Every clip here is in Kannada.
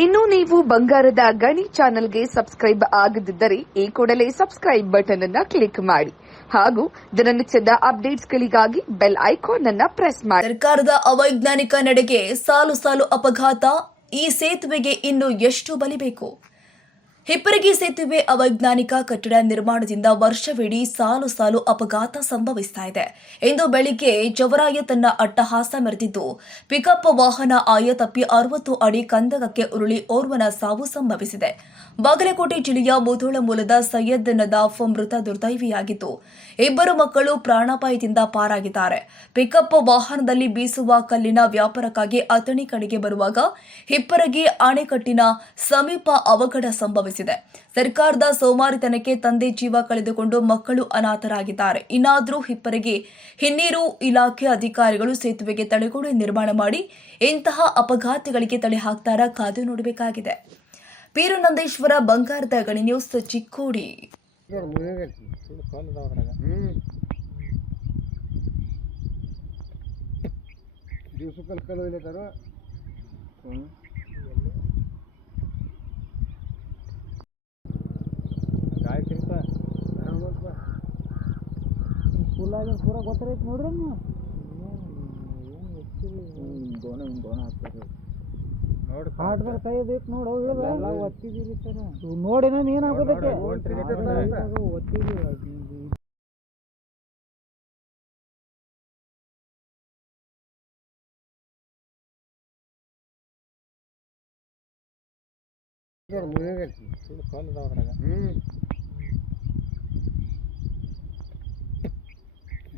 ಇನ್ನು ನೀವು ಬಂಗಾರದ ಗಣಿ ಚಾನೆಲ್ಗೆ ಸಬ್ಸ್ಕ್ರೈಬ್ ಆಗದಿದ್ದರೆ ಈ ಕೂಡಲೇ ಸಬ್ಸ್ಕ್ರೈಬ್ ಬಟನ್ ಅನ್ನ ಕ್ಲಿಕ್ ಮಾಡಿ. ಹಾಗೂ ದಿನನಿತ್ಯದ ಅಪ್ಡೇಟ್ಸ್ಗಳಿಗಾಗಿ ಬೆಲ್ ಐಕಾನ್ ಅನ್ನ ಪ್ರೆಸ್ ಮಾಡಿ. ಸರ್ಕಾರದ ಅವೈಜ್ಞಾನಿಕ ನಡೆಗೆ ಸಾಲು ಸಾಲು ಅಪಘಾತ, ಈ ಸೇತುವೆಗೆ ಇನ್ನು ಎಷ್ಟು ಬಲಿಬೇಕು ಹಿಪ್ಪರಗಿ ಸೇತುವೆ ಅವೈಜ್ಞಾನಿಕ ಕಟ್ಟಡ ನಿರ್ಮಾಣದಿಂದ ವರ್ಷವಿಡೀ ಸಾಲು ಸಾಲು ಅಪಘಾತ ಸಂಭವಿಸ್ತಾ ಇದೆ. ಇಂದು ಬೆಳಿಗ್ಗೆ ಜವರಾಯ ತನ್ನ ಅಟ್ಟಹಾಸ ಮೆರೆದಿದ್ದು, ಪಿಕಪ್ ವಾಹನ ಆಯ ತಪ್ಪಿ ಅರವತ್ತು ಅಡಿ ಕಂದಕಕ್ಕೆ ಉರುಳಿ ಓರ್ವನ ಸಾವು ಸಂಭವಿಸಿದೆ. ಬಾಗಲಕೋಟೆ ಜಿಲ್ಲೆಯ ಮುಧೋಳ ಮೂಲದ ಸೈಯದ್ ನದಾಫ್ ಮೃತ ದುರ್ದೈವಿಯಾಗಿದ್ದು, ಇಬ್ಬರು ಮಕ್ಕಳು ಪ್ರಾಣಾಪಾಯದಿಂದ ಪಾರಾಗಿದ್ದಾರೆ. ಪಿಕಪ್ ವಾಹನದಲ್ಲಿ ಬೀಸುವ ಕಲ್ಲಿನ ವ್ಯಾಪಾರಕ್ಕಾಗಿ ಅಥಣಿ ಕಡೆಗೆ ಬರುವಾಗ ಹಿಪ್ಪರಗಿ ಅಣೆಕಟ್ಟಿನ ಸಮೀಪ ಅವಘಡ ಸಂಭವಿಸಿದೆ. ಸರ್ಕಾರದ ಸೋಮಾರಿತನಕ್ಕೆ ತಂದೆ ಜೀವ ಕಳೆದುಕೊಂಡು ಮಕ್ಕಳು ಅನಾಥರಾಗಿದ್ದಾರೆ. ಇನ್ನಾದರೂ ಹಿಪ್ಪರಿಗೆ ಹಿನ್ನೀರು ಇಲಾಖೆ ಅಧಿಕಾರಿಗಳು ಸೇತುವೆಗೆ ತಡೆಗೋಡೆ ನಿರ್ಮಾಣ ಮಾಡಿ ಇಂತಹ ಅಪಘಾತಗಳಿಗೆ ತಡೆ ಹಾಕ್ತಾರ ಕಾದು ನೋಡಬೇಕಾಗಿದೆ. ಪೀರುನಂದೇಶ್ವರ ಬಂಗಾರದ ಗಣಿ ನ್ಯೂಸ್, ಚಿಕ್ಕೋಡಿ. ಫುಲ್ಲಾಗಿ ಪೂರ ಗೊತ್ತೈತಿ ನೋಡ್ರಿ ನೀವು? ನೋಡಿ ಹಾಟ್ದಾಗ ಕೈ ಅದೈತಿ ನೋಡು ಎಲ್ಲ ನೀನ್ ಮುಗಿದೈತಿ ಹ್ಞೂ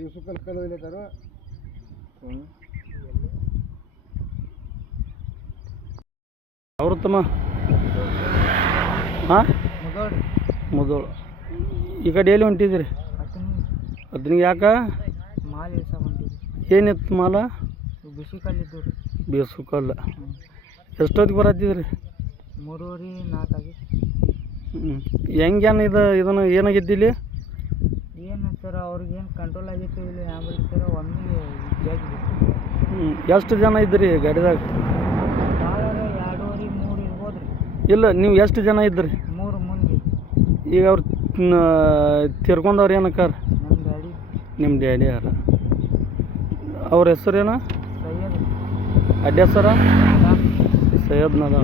ದಿವ್ಸಕ್ಕಲ್ಲಿ ಕಲ್ಲು ಒಯ್ಲತ್ತಾರ ಹ್ಞೂ ಅವ್ರತ್ತಮ್ಮ ಹಾಂ ಮುದೋಳು. ಈ ಕಡೆ ಎಲ್ಲಿ ಹೊಂಟಿದ್ರಿ ಅದನಿಗೆ ಯಾಕೆ? ಏನಿತ್ತು ಮಾಲ? ಬಿಸಿ ಕಲ್ಲಿದ್ದು ರೀ ಬೇಸು ಕಲ್ಲ. ಎಷ್ಟೊತ್ತಿಗೆ ಬರತ್ತಿದ್ರಿ ಮೂರುವರೆ ನಾಲ್ಕಾಗಿ ಹ್ಞೂ ಹೆಂಗೇನು ಇದು ಇದನ್ನು ಏನಾಗಿದ್ದು ಇಲ್ಲಿ ಏನು ಸರ್ ಅವ್ರಿಗೆ ಏನು ಕಂಟ್ರೋಲ್ ಆಗಿತ್ತು ಇಲ್ಲ ಆಂಬುಲೆನ್ಸ್ ಸರ್ ಒಮ್ಮೆ ಹ್ಞೂ ಎಷ್ಟು ಜನ ಇದ್ರಿ ಗಾಡಿದಾಗ? ಭಾಳ ಎರಡೂವರೆ ಮೂರು ಇರ್ಬೋದು ರೀ ಇಲ್ಲ ನೀವು ಎಷ್ಟು ಜನ ಇದ್ರಿ ಮೂರು ಮಂದಿ. ಈಗ ಅವ್ರು ತಿರ್ಕೊಂಡವ್ರು ಏನಕ್ಕಾರ ನಮ್ಮ ಗಾಡಿ ನಿಮ್ಮ ಡ್ಯಾಡಿ ಯಾರ? ಅವ್ರ ಹೆಸರೇನ? ಸೈಯದ್. ಅಡ್ಡ ಹೆಸರ? ಸೈಯದ್. ನದ